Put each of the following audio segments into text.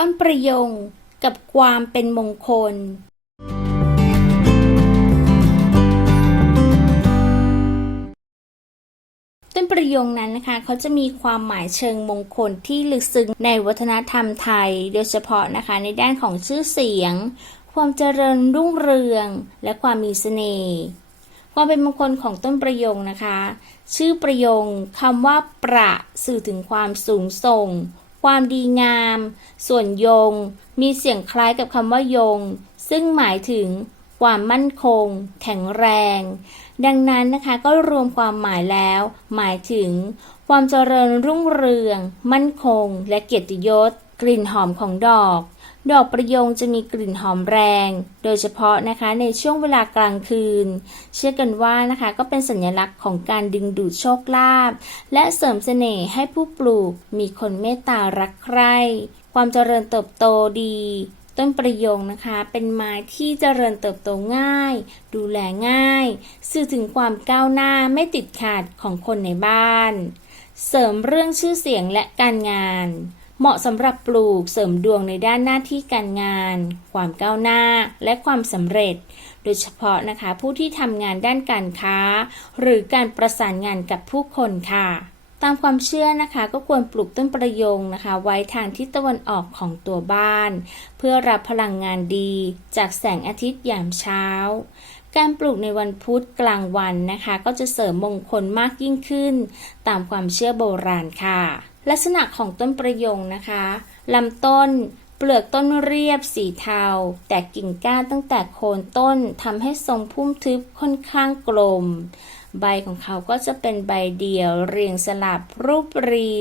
ต้นประยงกับความเป็นมงคล ต้นประยงนั้นนะคะเขาจะมีความหมายเชิงมงคลที่ลึกซึ้งในวัฒนธรรมไทย โดยเฉพาะนะคะในด้านของชื่อเสียง ความเจริญรุ่งเรือง และความมีเสน่ห์ความเป็นมงคลของต้นประยงนะคะ ชื่อประยงคำว่าประสื่อถึงความสูงส่ง ความดีงาม ส่วนยง มีเสียงคล้ายกับคำว่ายง ซึ่งหมายถึงความมั่นคง แข็งแรง ดังนั้นนะคะก็รวมความหมายแล้ว หมายถึง ความเจริญรุ่งเรือง มั่นคง และเกียรติยศ กลิ่นหอมของดอก ดอกประยงจะมีกลิ่นหอมแรง โดยเฉพาะนะคะในช่วงเวลากลางคืน เชื่อกันว่านะคะก็เป็นสัญลักษณ์ของการดึงดูดโชคลาภและเสริมเสน่ห์ให้ผู้ปลูกมีคนเมตตารักใคร่ความเจริญเติบโตดี ต้นประยงนะคะ เป็นไม้ที่เจริญเติบโตง่าย ดูแลง่าย สื่อถึงความก้าวหน้าไม่ติดขัดของคนในบ้าน เสริมเรื่องชื่อเสียงและการงาน เหมาะสำหรับปลูกเสริมดวงในด้านหน้าที่การงาน ความก้าวหน้าและความสำเร็จ โดยเฉพาะนะคะผู้ที่ทำงานด้านการค้า หรือการประสานงานกับผู้คนค่ะ ตามความเชื่อนะคะก็ควรปลูกต้นประยงนะคะ ไว้ทางทิศตะวันออกของตัวบ้าน เพื่อรับพลังงานดีจากแสงอาทิตย์ยามเช้าการปลูกในวันพุธกลางวันนะคะ ก็จะเสริมมงคลมากยิ่งขึ้น ตามความเชื่อโบราณค่ะ ลักษณะของต้นประยงนะคะลำต้นเปลือกต้นเรียบสีเทา แต่กิ่งก้านตั้งแต่โคนต้นทำให้ทรงพุ่มทึบค่อนข้างกลม ใบของเขาก็จะเป็นใบเดี่ยวเรียงสลับรูปรี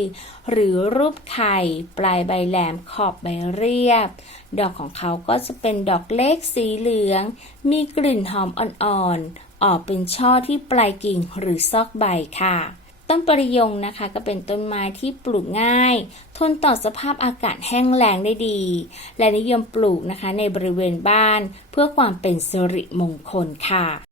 หรือรูปไข่ ปลายใบแหลมขอบใบเรียบ ดอกของเขาก็จะเป็นดอกเล็กสีเหลือง มีกลิ่นหอมอ่อนๆออกเป็นช่อที่ปลายกิ่งหรือซอกใบค่ะ ต้นปริยงนะคะก็เป็นต้นไม้ที่ปลูกง่าย ทนต่อสภาพอากาศแห้งแล้งได้ดี และนิยมปลูกนะคะในบริเวณบ้านเพื่อความเป็นสิริมงคลค่ะ